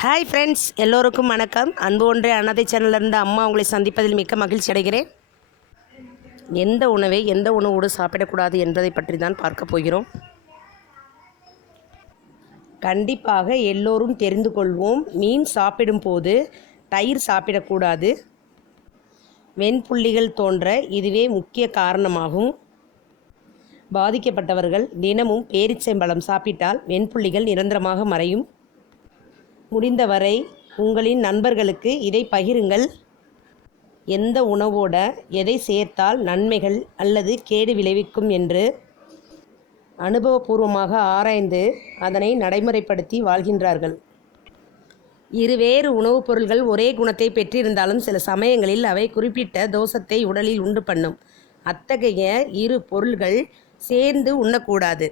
Hi friends, எல்லோருக்கும் வணக்கம். அன்பு ஒன்றே அனாதை சேனலிருந்து அம்மா உங்களை சந்திப்பதில் மிக்க மகிழ்ச்சி அடைகிறேன். எந்த உணவை எந்த உணவோடு சாப்பிடக்கூடாது என்பதை பற்றி தான் பார்க்க போகிறோம். கண்டிப்பாக எல்லோரும் தெரிந்து கொள்வோம். மீன் சாப்பிடும் போது தயிர் சாப்பிடக்கூடாது. வெண்புள்ளிகள் தோன்ற இதுவே முக்கிய காரணமாகும். பாதிக்கப்பட்டவர்கள் தினமும் பேரீச்சம்பழம் சாப்பிட்டால் வெண்புள்ளிகள் நிரந்தரமாக மறையும். முடிந்தவரை உங்களின் நண்பர்களுக்கு இதை பகிருங்கள். எந்த உணவோட எதை சேர்த்தால் நன்மைகள் அல்லது கேடு விளைவிக்கும் என்று அனுபவபூர்வமாக ஆராய்ந்து அதனை நடைமுறைப்படுத்தி வாழ்கின்றார்கள். இருவேறு உணவுப் பொருள்கள் ஒரே குணத்தை பெற்றிருந்தாலும் சில சமயங்களில் அவை குறிப்பிட்ட தோஷத்தை உடலில் உண்டு பண்ணும். அத்தகைய இரு பொருள்கள் சேர்ந்து உண்ணக்கூடாது.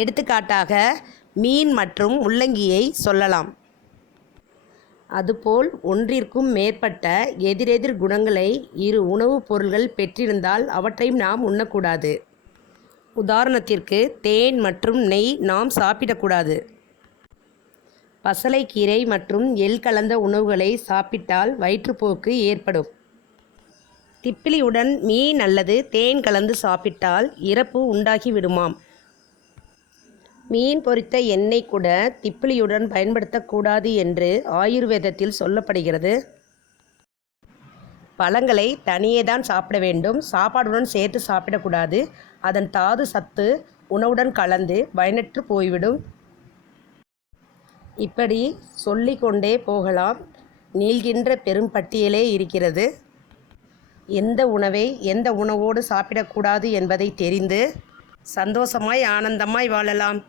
எடுத்துக்காட்டாக மீன் மற்றும் முள்ளங்கியை சொல்லலாம். அதுபோல் ஒன்றிற்கும் மேற்பட்ட எதிரெதிர் குணங்களை இரு உணவுப் பொருள்கள் பெற்றிருந்தால் அவற்றையும் நாம் உண்ணக்கூடாது. உதாரணத்திற்கு தேன் மற்றும் நெய் நாம் சாப்பிடக்கூடாது. பசலைக்கீரை மற்றும் எள் கலந்த உணவுகளை சாப்பிட்டால் வயிற்றுப்போக்கு ஏற்படும். திப்பிலியுடன் மீன் அல்லது தேன் கலந்து சாப்பிட்டால் இறப்பு உண்டாகி விடுமாம். மீன் பொரித்த எண்ணெய் கூட திப்பிலியுடன் பயன்படுத்தக்கூடாது என்று ஆயுர்வேதத்தில் சொல்லப்படுகிறது. பழங்களை தனியே தான் சாப்பிட வேண்டும். சாப்பாடுடன் சேர்த்து சாப்பிடக்கூடாது. அதன் தாது சத்து உணவுடன் கலந்து பயனற்று போய்விடும். இப்படி சொல்லிக்கொண்டே போகலாம். நீள்கின்ற பெரும் பட்டியலே இருக்கிறது. எந்த உணவை எந்த உணவோடு சாப்பிடக்கூடாது என்பதை தெரிந்து சந்தோஷமாய் ஆனந்தமாய் வாழலாம்.